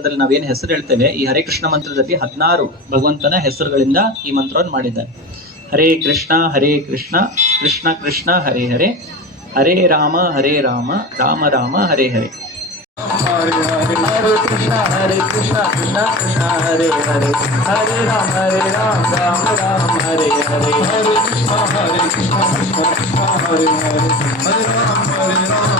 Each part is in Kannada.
ಮಂತ್ರದಲ್ಲಿ ನಾವೇನು ಹೆಸರು ಹೇಳ್ತೇವೆ, ಈ ಹರೇ ಕೃಷ್ಣ ಮಂತ್ರದಲ್ಲಿ ಹದಿನಾರು ಭಗವಂತನ ಹೆಸರುಗಳಿಂದ ಈ ಮಂತ್ರವನ್ನು ಮಾಡಿದ್ದಾರೆ. ಹರೇ ಕೃಷ್ಣ ಹರೇ ಕೃಷ್ಣ ಕೃಷ್ಣ ಕೃಷ್ಣ, ಹರೇ ಹರೇ ಹರೇ ರಾಮ ಹರೇ ರಾಮ ರಾಮ ರಾಮ, ಹರೇ ಹರೇ. ಹರೇ ಹರೇ ಕೃಷ್ಣ ಹರೇ ಕೃಷ್ಣ ಕೃಷ್ಣ ಕೃಷ್ಣ, ಹರೇ ಹರೇ. ಹರೇ ರಾಮ ಹರೇ ರಾಮ ರಾಮ ರಾಮ, ಹರೇ ಹರೇ. ಹರೇ ಕೃಷ್ಣ ಹರೇ ಕೃಷ್ಣ ಕೃಷ್ಣ ಕೃಷ್ಣ, ಹರೇ ಹರೇ. ಹರೇ ರಾಮ ಹರೇ ರಾಮ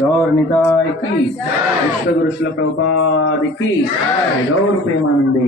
గౌర్నితాయికి గురుషుల ప్రభుపాదికి గౌరు ప్రేమానందే.